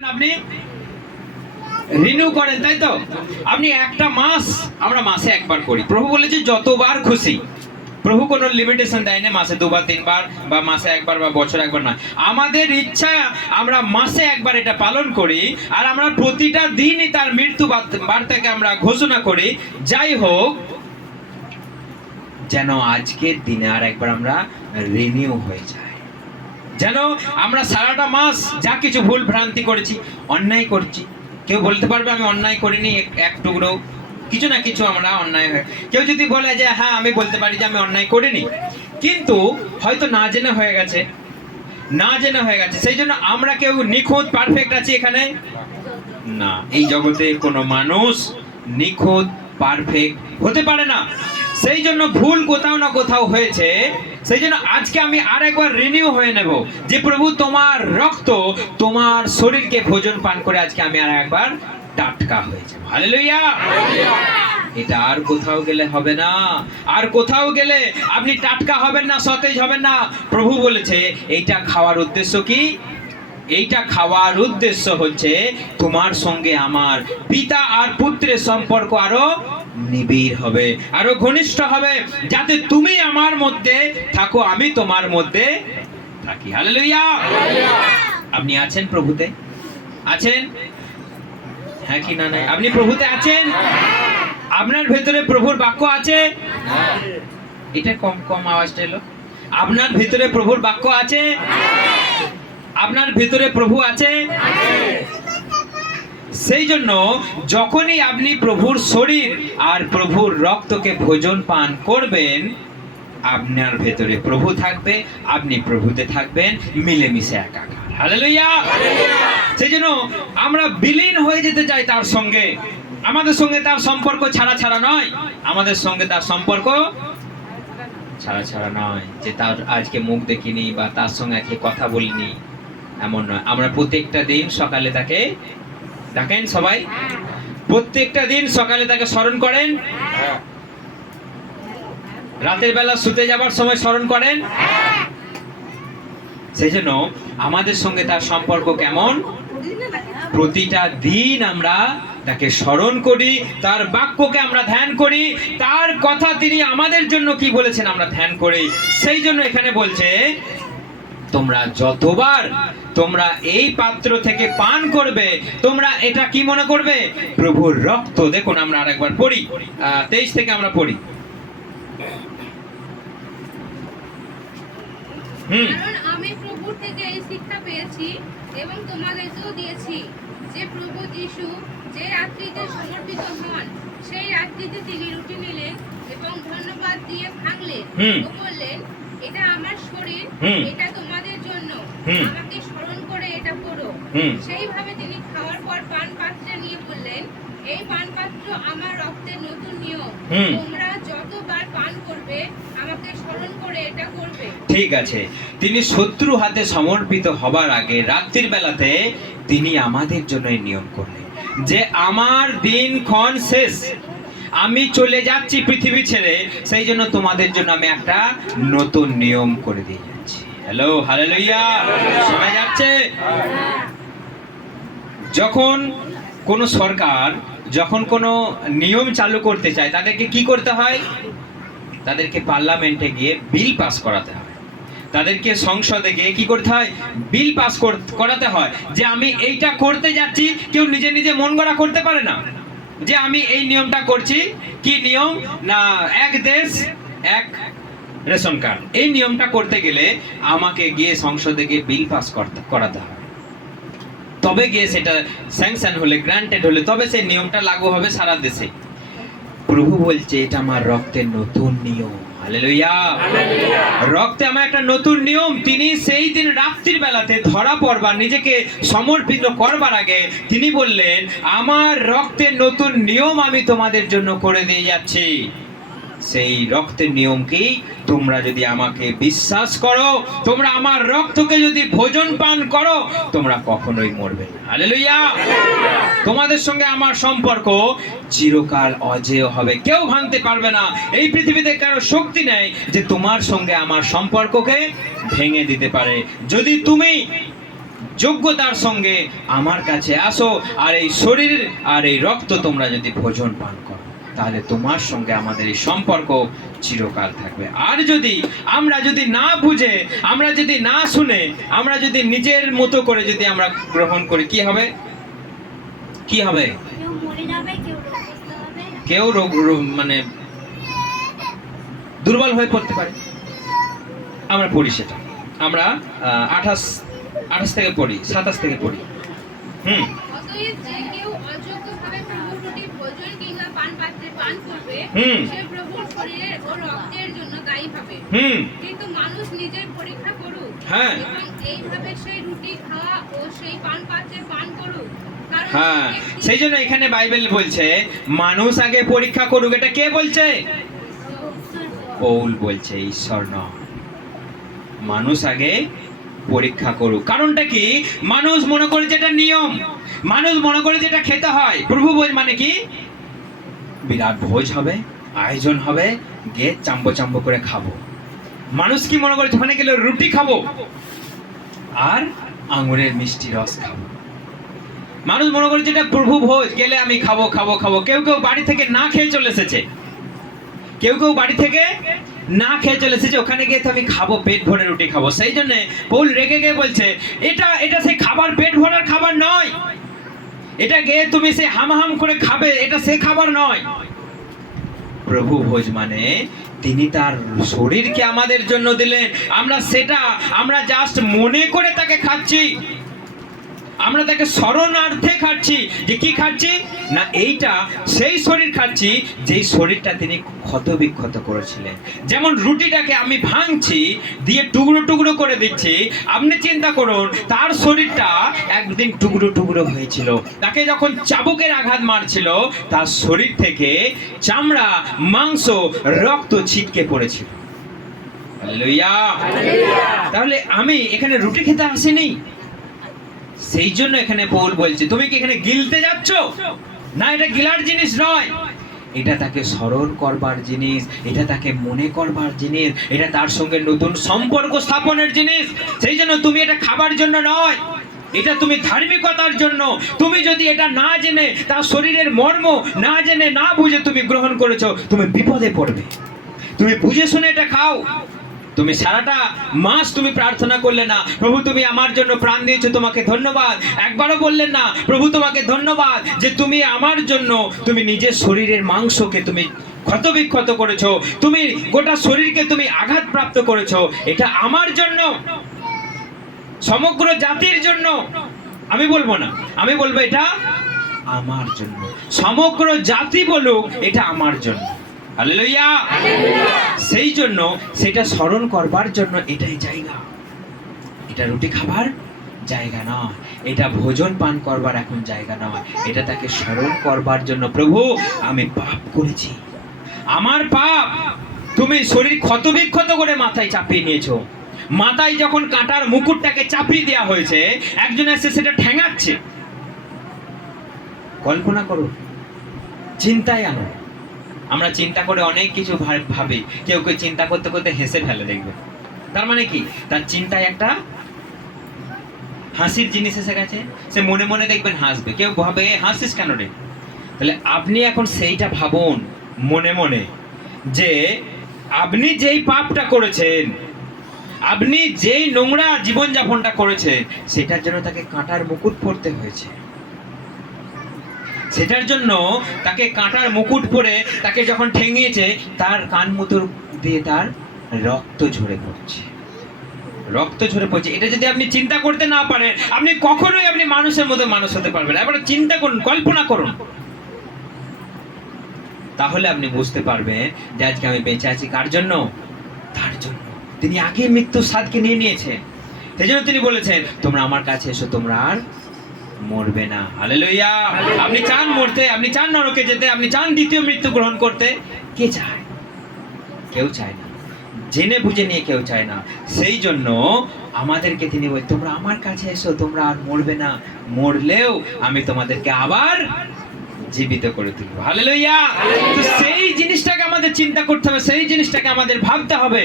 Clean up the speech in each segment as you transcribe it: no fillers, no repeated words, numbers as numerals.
আপনি রিনিউ করেন, তাই তো? আপনি একটা মাস, আমরা মাসে একবার করি। প্রভু বলেছে যতবার খুশি। প্রভু কোনো লিমিটেশন দেয় না মাসে দুবার তিনবার বা মাসে একবার বা বছর একবার না। আমাদের ইচ্ছা আমরা মাসে একবার এটা পালন করি, আর আমরা প্রতিটা দিনই তার মৃত্যু বার্তাকে আমরা ঘোষণা করি। যাই হোক, যেন আজকের দিনে আর একবার আমরা রিনিউ হয়ে যাই, যেন আমরা সারাটা মাস যা কিছু ভুল ভ্রান্তি করেছি, অন্যায় করছি, কেউ বলতে পারবে আমি অন্যায় করিনি এক টুকরো, কিছু না কিছু আমরা অন্যায় হয়। কেউ যদি বলে যে হ্যাঁ আমি বলতে পারি যে আমি অন্যায় করিনি, কিন্তু হয়তো না জেনে হয়ে গেছে, না জেনে হয়ে গেছে। সেই জন্য আমরা কেউ নিখুঁত পারফেক্ট আছি এখানে না। এই জগতে কোনো মানুষ নিখুঁত পারফেক্ট হতে পারে না। সেই জন্য ভুল কোথাও না কোথাও হয়েছে। সেই জন্য আজকে আমি আর একবার রিনিউ হয়ে নেব যে প্রভু তোমার রক্ত, তোমার শরীরকে ভোজন পান করে আজকে আমি আর একবার টাটকা হয়েছে। হালেলুয়া। এটা আর কোথাও গেলে হবে না, আর কোথাও গেলে আপনি টাটকা হবেন না, সতেজ হবেন না। প্রভু বলেছে এইটা খাওয়ার উদ্দেশ্য কি? এইটা খাওয়ার উদ্দেশ্য হচ্ছে তোমার সঙ্গে আমার পিতা আর পুত্রের সম্পর্ক আরো নিবিড় হবে, আরো ঘনিষ্ঠ হবে, যাতে তুমি আমার মধ্যে থাকো, আমি তোমার মধ্যে থাকি। হালেলুয়া। আপনি আছেন প্রভুতে? আছেন? হ্যাঁ কি না? নাই? আপনি প্রভুতে আছেন? আপনার ভেতরে প্রভুর বাক্য আছে? এটা কম কম আওয়াজটা এলো। আপনার ভেতরে প্রভুর বাক্য আছে? আপনার ভেতরে প্রভু আছে? সেই জন্য যখনই আপনি প্রভুর শরীর আর প্রভুর রক্তকে ভোজন পান করবেন, আপনার ভেতরে প্রভু থাকবে, আপনি প্রভুতে থাকবেন, মিলেমিশে একাকার। হালেলুয়া। সেই জন্য আমরা বিলীন হয়ে যেতে চাই তার সঙ্গে। আমাদের সঙ্গে তার সম্পর্ক ছাড়া ছাড়া নয়, আমাদের সঙ্গে তার সম্পর্ক ছাড়া ছাড়া নয় যে তার আজকে মুখ দেখিনি বা তার সঙ্গে আজকে কথা বলিনি, এমন নয়। আমরা প্রত্যেকটা দিন সকালে তাকে ডাকেন, সবাই প্রত্যেকটা দিন সকালে তাকে স্মরণ করেন, রাতের বেলা শুতে যাবার সময় স্মরণ করেন। সেই জন্য আমাদের সঙ্গে তার সম্পর্ক কেমন? প্রতিটা দিন আমরা তাকে স্মরণ করি, তার বাক্যকে আমরা ধ্যান করি, তার কথা তিনি আমাদের জন্য কি বলেছেন আমরা ধ্যান করি। সেই জন্য এখানে বলছে তোমরা যতবার তোমরা এই পাত্র থেকে পান করবে, তোমরা এটা কি মনে করবে? প্রভুর রক্ত। দেখুন আমরা আরেকবার পড়ি, 23 থেকে আমরা পড়ি। কারণ আমি প্রভু থেকে এই শিক্ষা পেয়েছি এবং তোমাদেরকেও দিয়েছি যে প্রভু যীশু যে রাত্রিতে সমর্পিত হন, সেই রাত্রিতে তিনি রুটি নিলেন এবং ধন্যবাদ দিয়ে ভাঙলেন ও বললেন, এটা আমার শরীর, এটা তোমাদের জন্য, আমাকে স্মরণ করে এটা করো। সেইভাবে তিনি খাওয়ার পর পান পাত্রে নিয়ে বললেন, এই পান পাত্র আমার রক্তের নতুন নিয়ম, তোমরা যতবার পান করবে আমাকে স্মরণ করে এটা করবে। ঠিক আছে, তিনি শত্রু হাতে সমর্পিত হবার আগে রাত্রির বেলাতে তিনি আমাদের জন্য এই নিয়ম করলেন যে আমার দিনক্ষণ শেষ, আমি চলে যাচ্ছি পৃথিবী ছেড়ে, সেই জন্য তোমাদের জন্য আমি একটা নতুন নিয়ম করে দিয়ে যাচ্ছি। Hello, hallelujah. শোনা যাচ্ছে? যখন কোন সরকার যখন কোনো নিয়ম চালু করতে চায়, তাদেরকে কি করতে হয়? তাদেরকে পার্লামেন্টে গিয়ে বিল পাস করাতে হয়, তাদেরকে সংসদে গিয়ে কি করতে হয়? বিল পাস করাতে হয় যে আমি এইটা করতে যাচ্ছি। কেউ নিজে নিজে মন গড়া করতে পারে না যে আমি এই নিয়মটা করছি। কি নিয়ম? না, এক দেশ এক রেশন কার্ড। এই নিয়মটা করতে গেলে আমাকে গিয়ে সংসদে গিয়ে বিল পাস করাতে হয়, তবে গিয়ে সেটা স্যাংশন হলে, গ্রান্টেড হলে, তবে সেই নিয়মটা লাগু হবে সারা দেশে। প্রভু বলছে এটা আমার রক্তের নতুন নিয়ম। হালেলুয়া। রক্তে আমার একটা নতুন নিয়ম। তিনি সেই দিন রাত্রির বেলাতে ধরা পড়বার, নিজেকে সমর্পিত করবার আগে তিনি বললেন, আমার রক্তের নতুন নিয়ম আমি তোমাদের জন্য করে দিয়ে যাচ্ছি। সেই রক্তের নিয়ম কি? তোমরা যদি আমাকে বিশ্বাস করো, তোমরা আমার রক্তকে যদি ভোজন পান করো, তোমরা কখনোই মরবে না। হালেলুয়া। তোমাদের সঙ্গে আমার সম্পর্ক চিরকাল অজেয় হবে, কেউ ভাঙতে পারবে না। এই পৃথিবীতে কারো শক্তি নেই যে তোমার সঙ্গে আমার সম্পর্ককে ভেঙে দিতে পারে। যদি তুমি যোগ্যতার সঙ্গে আমার কাছে আসো, আর এই শরীর আর এই রক্ত তোমরা যদি ভোজন পান করো, তাহলে তোমার সঙ্গে আমাদের এই সম্পর্ক চিরকাল থাকবে। আর যদি আমরা যদি না বুঝে, আমরা যদি না শুনে, আমরা যদি নিজের মতো করে যদি আমরা গ্রহণ করি, কি হবে? কি হবে? কেউ মরে যাবে, কেউ রোগগ্রস্ত হবে। কেউ মানে দুর্বল হয়ে পড়তে পারে। আমরা পড়ি সেটা, আমরা 28 থেকে পড়ি, 27 থেকে পড়ি। অতএব যে কেউ অযোগ্যভাবে প্রভুর রুটি ভোজন কিংবা পান পাত্রে পান করবে, হুম। সে প্রভুর শরীরের ও রক্তের জন্য দায়ী হবে। কিন্তু মানুষ নিজের পরীক্ষা করুক, হ্যাঁ। এবং এইভাবে সেই রুটি খাওয়া ও সেই পান পাত্রে পান করুক। কারণ হ্যাঁ, ব্যক্তি- সেই জন্য এখানে বাইবেল বলছে মানুষ আগে পরীক্ষা করুক। এটা কে বলছে? পৌল বলছে, ঈশ্বর নয়। মানুষ আগে পরীক্ষা করুক। কারণটা কি? মানুষ মনে করে যেটা নিয়ম, মানুষ মনে করে যেটা খেতে হয়। প্রভু ভোজ মানে কি? বিরাট ভোজ হবে, আয়োজন হবে, গিয়ে চাম্বো চাম্বো করে খাবো। মানুষ কি মনে করে? ওখানে গেলে রুটি খাবো আর আঙুরের মিষ্টি রস খাবো। মানুষ মনে করে যেটা প্রভু ভোজ, গেলে আমি খাবো খাবো খাবো। কেউ কেউ বাড়ি থেকে না খেয়ে চলে এসেছে, কেউ কেউ বাড়ি থেকে না খেয়ে চলে এসেছে, ওখানে গিয়ে তো আমি খাবো, পেট ভরে রুটি খাবো। সেই জন্য পৌল রেগে গিয়ে বলছে, এটা সেই খাবার, পেট ভরার খাবার নয়। এটা গিয়ে তুমি সে হাম করে খাবে, এটা সে খাবার নয়। প্রভু ভোজ মানে তিনি তার শরীরকে আমাদের জন্য দিলেন। আমরা জাস্ট মনে করে তাকে খাচ্ছি, আমরা তাকে স্মরণার্থে খাচ্ছি। যে কি খাচ্ছি না, এইটা সেই শরীর খাচ্ছি যেই শরীরটা তিনি ক্ষত বিক্ষত করেছিলেন। যেমন রুটিটাকে আমি ভাঙছি, দিয়ে টুকরো টুকরো করে দিচ্ছি। আপনি চিন্তা করুন, তার শরীরটা একদিন টুকরো টুকরো হয়েছিল। তাকে যখন চাবুকের আঘাত মারছিল, তার শরীর থেকে চামড়া, মাংস, রক্ত ছিটকে পড়েছিল। হালেলুয়া। তাহলে আমি এখানে রুটি খেতে আসিনি। সেই জন্য এখানে পৌল বলছে, তুমি কি এখানে গিলতে যাচ্ছ? না, এটা গিলার জিনিস নয়, এটা তাকে স্মরণ করবার জিনিস, এটা তাকে মনে করবার জিনিস, এটা তার সঙ্গে নতুন সম্পর্ক স্থাপনের জিনিস। সেই জন্য তুমি এটা খাবার জন্য নয়, এটা তুমি ধার্মিকতার জন্য। তুমি যদি এটা না জেনে, তার শরীরের মর্ম না জেনে, না বুঝে তুমি গ্রহণ করেছো, তুমি বিপদে পড়বে। তুমি বুঝে শুনে এটা খাও। তুমি সারাটা মাস তুমি প্রার্থনা করলে না, প্রভু তুমি আমার জন্য প্রাণ দিয়েছো, তোমাকে ধন্যবাদ। একবারও বললেন না, প্রভু তোমাকে ধন্যবাদ যে তুমি আমার জন্য তুমি নিজের শরীরের মাংসকে তুমি ক্ষত বিক্ষত করেছো, তুমি গোটা শরীরকে তুমি আঘাত প্রাপ্ত করেছো। এটা আমার জন্য, সমগ্র জাতির জন্য। আমি বলবো না, আমি বলবো এটা আমার জন্য। সমগ্র জাতি বলুক এটা আমার জন্য। হালেলুয়া। সেই জন্য সেটা স্মরণ করবার জন্য এটাই জায়গা। এটা রুটি খাবার জায়গা নয়, এটা ভোজন পান করবার এখন জায়গা নয়, এটা তাকে স্মরণ করবার জন্য। প্রভু আমি পাপ করেছি, আমার পাপ। তুমি শরীর ক্ষত বিক্ষত করে মাথায় চাপিয়ে নিয়েছো। মাথায় যখন কাঁটার মুকুটটাকে চাপিয়ে দেওয়া হয়েছে, একজন এসে সেটা ঠ্যাঙাচ্ছে। কল্পনা করো, চিন্তায় আনো। আমরা চিন্তা করে অনেক কিছু ভাবি, কেউ কেউ চিন্তা করতে করতে হেসে ফেলে, দেখবে। তার মানে কি, তার চিন্তায় একটা হাসির জিনিস এসে গেছে, সে মনে মনে দেখবেন হাসবে। কেউ ভাবে হাসিস কেন রে? তাহলে আপনি এখন সেইটা ভাবুন মনে মনে, যে আপনি যেই পাপটা করেছেন, আপনি যেই নোংরা জীবনযাপনটা করেছেন, সেটার জন্য তাকে কাঁটার মুকুট পরতে হয়েছে। সেটার জন্য তাকে কাঁটার মুকুট পরে তাকে যখন ঠেঙিয়েছে, তার কান মুতুর দিয়ে তার রক্ত ঝরে পড়ছে, রক্ত ঝরে পড়ছে। এটা যদি আপনি চিন্তা করতে না পারেন, আপনি কখনোই আপনি মানুষের মতো মানুষ হতে পারবেন। এবার চিন্তা করুন, কল্পনা করুন, তাহলে আপনি বুঝতে পারবেন যে আজকে আমি বেঁচে আছি কার জন্য? তার জন্য। তিনি আগে মৃত্যুর স্বাদকে নিয়ে নিয়েছেন। সেই জন্য তিনি বলেছেন, তোমরা আমার কাছে এসো, তোমরা আর মরবে না। হালেলুয়া। আপনি চান মরতে? আপনি চান নরকে যেতে? আপনি চান দ্বিতীয় মৃত্যু গ্রহণ করতে? কে চায়? কেউ চায় না, জেনে বুঝে নিয়ে কেউ চায় না। সেই জন্য আমাদেরকে তিনি বলেন, তোমরা আমার কাছে এসো, তোমরা আর মরবে না, মরলেও আমি তোমাদেরকে আবার জীবিত করে তুলবো। হালেলুয়া। তো সেই জিনিসটাকে আমাদের চিন্তা করতে হবে, সেই জিনিসটাকে আমাদের ভাবতে হবে।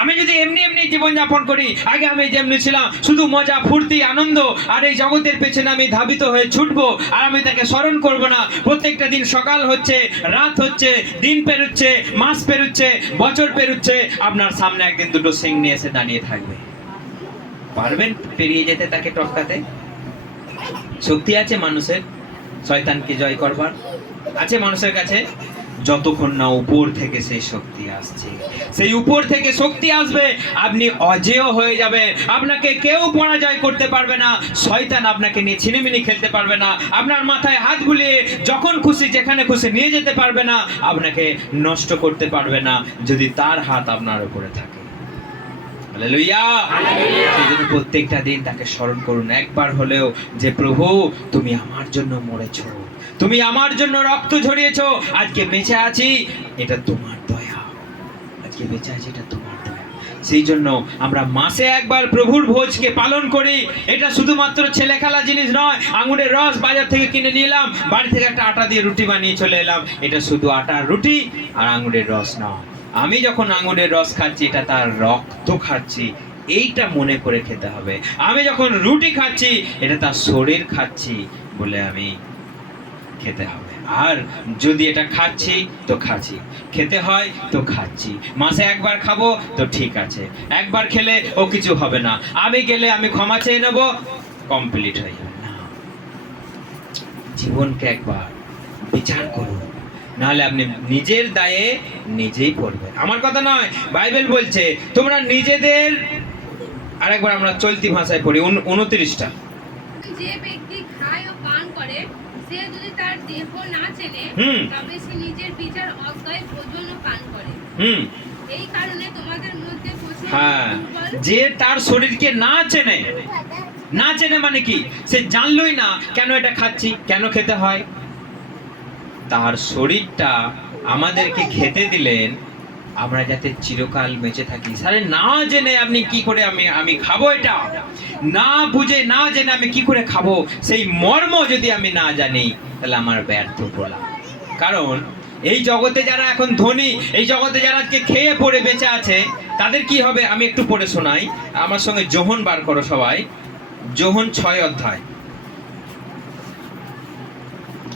আমি যদি এমনি এমনি জীবন যাপন করি, আগে আমি যেমনি ছিলাম শুধু মজা ফুর্তি আনন্দ আর এই জগতের পেছনে আমি ধাবিত হয়ে ছুটবো, আর আমি তাকে স্মরণ করব না। প্রত্যেকটা দিন সকাল হচ্ছে, রাত হচ্ছে, দিন পেরোচ্ছে, মাস পেরোচ্ছে, বছর পেরোচ্ছে, আপনার সামনে একদিন দুটো সিং নিয়ে এসে দাঁড়িয়ে থাকবে। পারবেন পেরিয়ে যেতে তাকে টপকাতে? শক্তি আছে মানুষের শয়তানকে জয় করবার? আছে মানুষের কাছে? যতক্ষণ না উপর থেকে সেই শক্তি আসছে, সেই উপর থেকে শক্তি আসবে, আপনি অজেয় হয়ে যাবে। আপনাকে কেউ পরাজয় করতে পারবে না। শয়তান আপনাকে নিয়ে ছিনিমিনি খেলতে পারবে না। আপনার মাথায় হাত বুলিয়ে যখন খুশি যেখানে খুশি নিয়ে যেতে পারবে না। আপনাকে নষ্ট করতে পারবে না যদি তার হাত আপনার উপরে থাকে। হালেলুয়া। সেজন্য প্রত্যেকটা দিন তাকে স্মরণ করুন একবার হলেও, যে প্রভু তুমি আমার জন্য মরেছো, তুমি আমার জন্য রক্ত ঝরিয়েছো, আজকে বেঁচে আছি এটা তোমার দয়া, আজকে বেঁচে আছি এটা তোমার দয়া। সেই জন্য আমরা মাসে একবার প্রভুর ভোজকে পালন করি। এটা শুধুমাত্র ছেলে খেলা জিনিস নয়। আঙুরের রস বাজার থেকে কিনে নিয়ে এলাম, বাড়ি থেকে একটা আটা দিয়ে রুটি বানিয়ে চলে এলাম, এটা শুধু আটার রুটি আর আঙুরের রস নয়। আমি যখন আঙুরের রস খাচ্ছি এটা তার রক্ত খাচ্ছি, এইটা মনে করে খেতে হবে। আমি যখন রুটি খাচ্ছি এটা তার শরীর খাচ্ছি বলে আমি খেতে হবে। আর যদি এটা খাচ্ছি তো খাচ্ছি, খেতে হয় তো খাচ্ছি। মাসে একবার খাবো তো ঠিক আছে, একবার খেলে ও কিছু হবে না, আমি গেলে আমি ক্ষমা চেয়ে নেবো, কমপ্লিট হয়ে যাবে না। জীবনকে একবার বিচার করুন, নাহলে আপনি নিজের দায়ে নিজেই পড়বেন। আমার কথা নয়, বাইবেল বলছে তোমরা নিজেদের, আরেকবার আমরা চলতি ভাষায় পড়ি 29টা। যে ব্যক্তি খায় ও পান করে সে যদি তার দেহ না চেনে তবে সে নিজের বিচার অজ্ঞায় ভোজন ও পান করে। এই কারণে তোমাদের মধ্যে হ্যাঁ, যে তার শরীরকে না চেনে, না চেনে মানে কি, সে জানলই না কেন এটা খাচ্ছি, কেন খেতে হয়। তার শরীরটা আমাদেরকে খেতে দিলেন আমরা যাতে চিরকাল বেঁচে থাকি। সারে না জেনে আপনি কি করে আমি খাবো, এটা না বুঝে না জেনে আমি কি করে খাবো, সেই মর্ম যদি আমি না জানি তাহলে আমার ব্যর্থ বলা। কারণ এই জগতে যারা এখন ধনী, এই জগতে যারা আজকে খেয়ে পড়ে বেঁচে আছে, তাদের কি হবে আমি একটু পড়ে শোনাই। আমার সঙ্গে যোহন বার করো সবাই, যোহন 6 অধ্যায়,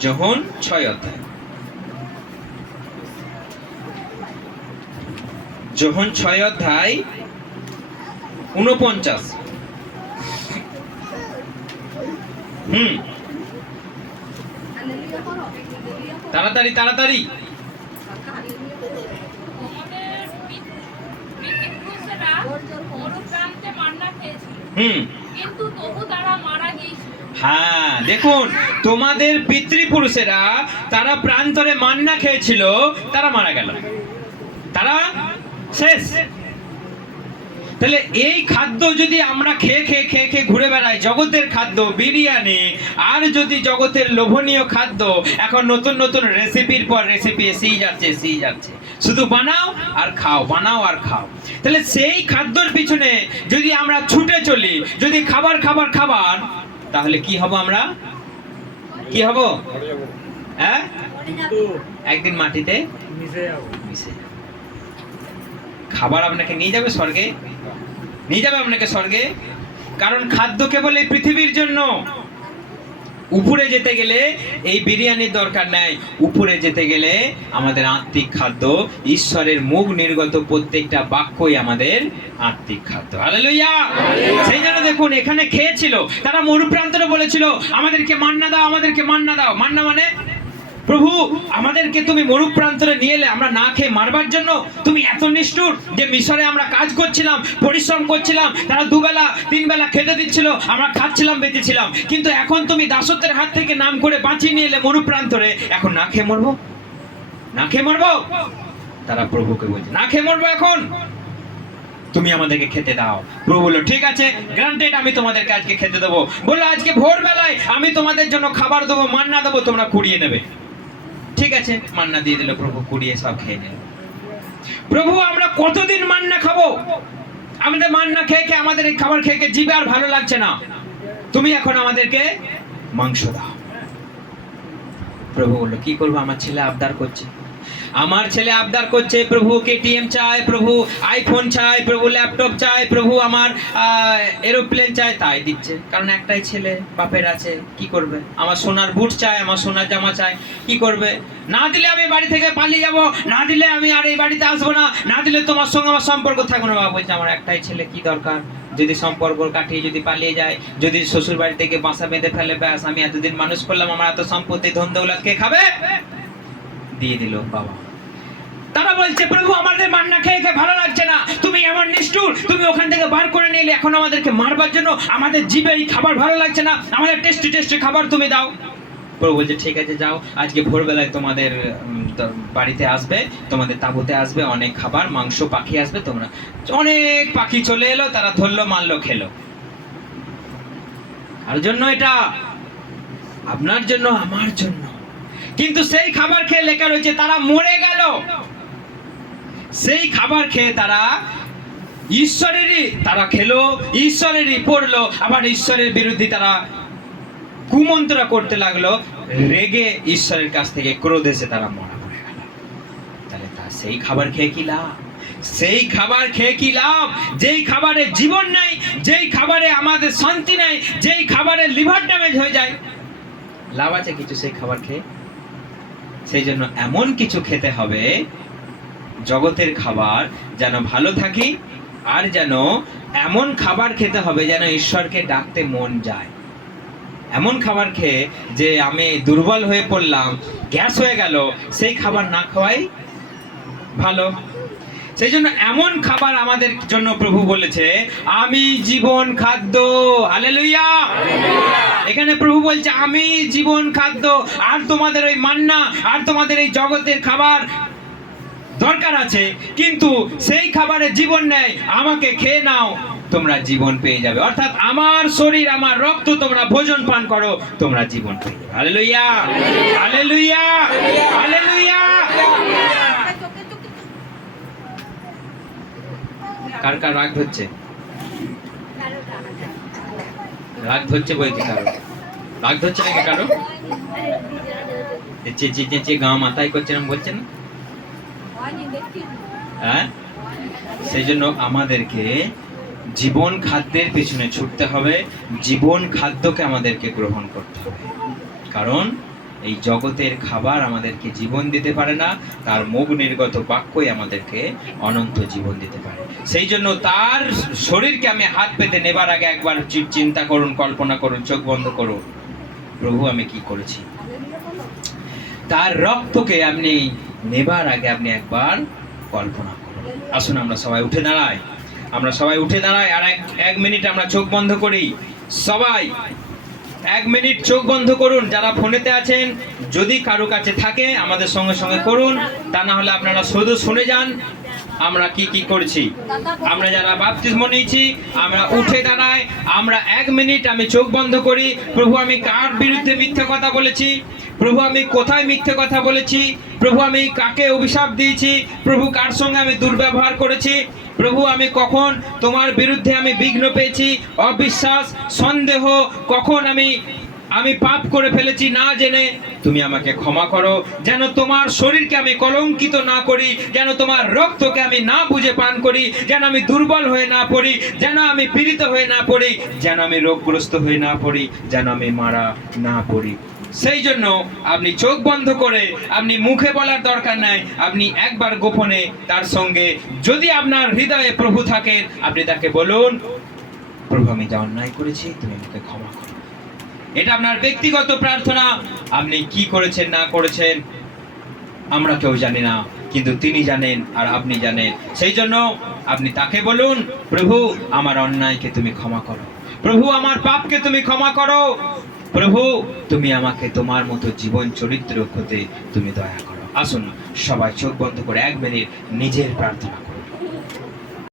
যোহন 6 অধ্যায়, যোহন 6 অধ্যায় 49। তাড়াতাড়ি তাড়াতাড়ি। হ্যাঁ, দেখুন তোমাদের পিতৃপুরুষেরা তারা প্রান্তরে মান্না খেয়েছিল, তারা মারা গেল, তারা শেষ। তাহলে এই খাদ্য যদি আমরা খেয়ে খেয়ে খেয়ে খেয়ে ঘুরে বেড়াই, জগতের খাদ্য বিরিয়ানি, আর যদি জগতের লোভনীয় খাদ্য, এখন নতুন নতুন রেসিপির পর রেসিপি এসেই যাচ্ছে এসেই যাচ্ছে, শুধু বানাও আর খাও, বানাও আর খাও। তাহলে সেই খাদ্যর পিছনে যদি আমরা ছুটে চলি, যদি খাবার খাবার খাবার, তাহলে কি হব আমরা, কি হব? হ্যাঁ, একদিন মাটিতে মিশে যাব। খাবার আপনাকে নিয়ে যাবে স্বর্গে, নিয়ে যাবে আপনাকে স্বর্গে। কারণ খাদ্য কেবল এই পৃথিবীর জন্য। উপরে যেতে গেলে এই বিরিয়ানির দরকার নাই, উপরে যেতে গেলে আমাদের আত্মিক খাদ্য, ঈশ্বরের মুখ নির্গত প্রত্যেকটা বাক্যই আমাদের আত্মিক খাদ্য। হালেলুয়া। সেই জন্য দেখুন এখানে খেয়েছিল, তারা মরুপ্রান্তরে বলেছিল আমাদেরকে মান্না দাও, আমাদেরকে মান্না দাও। মান্না মানে প্রভু আমাদেরকে তুমি মরুপ্রান্তরে নিয়ে এলে আমরা না খেয়ে মারবার জন্য? তুমি এত নিষ্ঠুর যে মিশরে আমরা কাজ করছিলাম, পরিশ্রম করছিলাম, তারা 2 বেলা 3 বেলা খেতে দিচ্ছিল, আমরা খাচ্ছিলাম, বেঁচেছিলাম, কিন্তু এখন তুমি দাসত্বের হাত থেকে নাম করে বাঁচিয়ে নিয়ে এলে মরুপ্রান্তরে, এখন না খেয়ে মরবো, না খেয়ে মরবো। তারা প্রভুকে বলছে না খেয়ে মরবো, এখন তুমি আমাদেরকে খেতে দাও। প্রভু বলল ঠিক আছে, গ্রান্টেড, আমি তোমাদেরকে আজকে খেতে দেবো। বললো আজকে ভোরবেলায় আমি তোমাদের জন্য খাবার দেবো, মান্না দেবো, তোমরা কুড়িয়ে নেবে। ঠিক আছে, মান্না দিয়ে দিল, প্রভু কুড়িয়ে সব খেয়ে নিল। প্রভু আমরা কতদিন মান্না খাবো? আমাদের মান্না খেয়ে খেয়ে, আমাদের এই খাবার খেয়ে খেয়ে জিভে আর ভালো লাগছে না, তুমি এখন আমাদেরকে মাংস দাও। প্রভু বললো, কি করবো, আমার ছেলে আবদার করছে, আমার ছেলে আবদার করছে, প্রভু কেটিএম চায়, প্রভু আইফোন চায়, প্রভু ল্যাপটপ চায়, প্রভু আমার এরোপ্লেন চায়, তাই দিচ্ছে। কারণ একটাই ছেলে বাপের আছে, কি করবে? আমার সোনার বুট চায়, আমার সোনার জামা চায়, কি করবে? না দিলে আমি বাড়ি থেকে পালিয়ে যাব, না দিলে আমি আর এই বাড়িতে আসবো না, না দিলে তোমার সঙ্গে আমার সম্পর্ক থাকবে না। বাবা বলছে, আমার একটাই ছেলে, কি দরকার? যদি সম্পর্ক কাটিয়ে যদি পালিয়ে যায়, যদি শ্বশুর বাড়ি থেকে বাসা বেঁধে ফেলে, ব্যাস, আমি এতদিন মানুষ করলাম, আমার এত সম্পত্তি ধন দৌলত কে খাবে? দিয়ে দিল বাবা। তারা বলছে, প্রভু আমাদের মান্না খেয়ে খেয়ে ভালো লাগছে না, তুমি এমন নিষ্ঠুর, তুমি ওখান থেকে বার করে নিলে, এখন আমাদেরকে মারবার জন্য, আমাদের জিভে এই খাবার ভালো লাগছে না, আমাদের টেস্টি টেস্টি খাবার তুমি দাও। প্রভু বলছে, ঠিক আছে, যাও, আজকে ভোরবেলায় তোমাদের বাড়িতে আসবে, তোমাদের তাঁবুতে আসবে অনেক খাবার, মাংস, পাখি আসবে, তোমরা। অনেক পাখি চলে এলো, তারা ধরলো, মারলো, খেলো। আর জন্য এটা আপনার জন্য, আমার জন্য। কিন্তু সেই খাবার খেয়ে লেখা রয়েছে তারা মরে গেল। সেই খাবার খেয়ে তারা ঈশ্বরেরই তারা খেলো, ঈশ্বরেরই পড়লো, আবার ঈশ্বরের বিরুদ্ধে তারা কুমন্ত্র করতে লাগলো, রেগে ঈশ্বরের কাছ থেকে ক্রোধে সে তারা মরা পড়ে গেল। তাহলে তা সেই খাবার খেয়ে কি লাভ? সেই খাবার খেয়ে কি লাভ? যেই খাবারে জীবন নাই, যেই খাবারে আমাদের শান্তি নাই, যেই খাবারে লিভার ড্যামেজ হয়ে যায়, লাভ আছে কিছু সেই খাবার খেয়ে? সেই জন্য এমন কিছু খেতে হবে, জগতের খাবার, যেন ভালো থাকি, আর যেন এমন খাবার খেতে হবে যেন ঈশ্বরকে ডাকতে মন যায়। এমন খাবার খেয়ে যে আমি দুর্বল হয়ে পড়লাম, গ্যাস হয়ে গেল, সেই খাবার না খাওয়াই ভালো। সেই জন্য এমন খাবার আমাদের জন্য প্রভু বলেছে, আমি জীবন খাদ্য। হালেলুয়া! এখানে প্রভু বলছে, আমি জীবন খাদ্য। আর তোমাদের ওই মান্না, আর তোমাদের এই জগতের খাবার দরকার আছে, কিন্তু সেই খাবারে জীবন নেই, আমাকে খেয়ে নাও, তোমরা জীবন পেয়ে যাবে। অর্থাৎ আমার শরীর, আমার রক্ত তোমরা ভোজন পান করো, তোমরা জীবন পেয়ে যাবে। হালেলুয়া! হালেলুয়া! হালেলুয়া! কার কার রাগ হচ্ছে? রাগ হচ্ছে বলছি, কারো রাগ হচ্ছে নাকি? কারো চেঁচিয়ে চেঁচিয়ে গা মাথায় করছে না, বলছে না? হ্যাঁ, সেই জন্য আমাদেরকে জীবন খাদ্যের পেছনে ছুটতে হবে, জীবন খাদ্যকে আমাদেরকে গ্রহণ করতে হবে। কারণ এই জগতের খাবার আমাদেরকে জীবন দিতে পারে না, তার মুখ নির্গত বাক্যই আমাদেরকে অনন্ত জীবন দিতে পারে। সেই জন্য তার শরীরকে আমি হাত পেতে নেবার আগে একবার চিন্তা করুন, কল্পনা করুন, চোখ বন্ধ করুন, প্রভু আমি কি করেছি। তার রক্তকে আপনি নেবার আগে আপনি একবার কল্পনা করুন। আসুন আমরা সবাই উঠে দাঁড়াই, আমরা সবাই উঠে দাঁড়াই, আর এক মিনিট আমরা চোখ বন্ধ করি। সবাই 1 মিনিট চোখ বন্ধ করুন। যারা ফোনেতে আছেন, যদি কারো কাছে থাকে আমাদের সঙ্গে সঙ্গে করুন, তা না হলে আপনারা শুধু শুনে যান আমরা কি কি করছি। আমরা যারা বাপ্তিস্ম নিয়েছি, আমরা উঠে দাঁড়াই, আমরা 1 মিনিট আমি চোখ বন্ধ করি। প্রভু আমি কার বিরুদ্ধে মিথ্যে কথা বলেছি, প্রভু আমি কোথায় মিথ্যে কথা বলেছি, প্রভু আমি কাকে অভিশাপ দিয়েছি, প্রভু কার সঙ্গে আমি দুর্ব্যবহার করেছি, প্রভু আমি কখন তোমার বিরুদ্ধে আমি বিঘ্ন পেয়েছি, অবিশ্বাস, সন্দেহ, কখন আমি পাপ করে ফেলেছি না জেনে, তুমি আমাকে ক্ষমা করো। যেন তোমার শরীরকে আমি কলঙ্কিত না করি, যেন তোমার রক্তকে আমি না বুঝে পান করি, যেন আমি দুর্বল হয়ে না পড়ি, যেন আমি পীড়িত হয়ে না পড়ি, যেন আমি রোগগ্রস্ত হয়ে না পড়ি, যেন আমি মারা না পড়ি। সেই জন্য আপনি চোখ বন্ধ করে, আপনি মুখে বলার দরকার নাই, আপনি একবার গোপনে তার সঙ্গে, যদি আপনার হৃদয়ে প্রভু থাকেন, আপনি তাকে বলুন, প্রভু আমি যা অন্যায় করেছি তুমি আমাকে ক্ষমা করো। এটা আপনার ব্যক্তিগত প্রার্থনা। আপনি কি করেছেন না করেছেন আমরা কেউ জানি না, কিন্তু তিনি জানেন আর আপনি জানেন। সেই জন্য আপনি তাকে বলুন, প্রভু আমার অন্যায়কে তুমি ক্ষমা করো, প্রভু আমার পাপকে তুমি ক্ষমা করো, প্রভু তুমি আমাকে তোমার মতো জীবন চরিত্র হতে তুমি দয়া করো। আসুন সবাই চোখ বন্ধ করে 1 মিনিট নিজের প্রার্থনা করুন।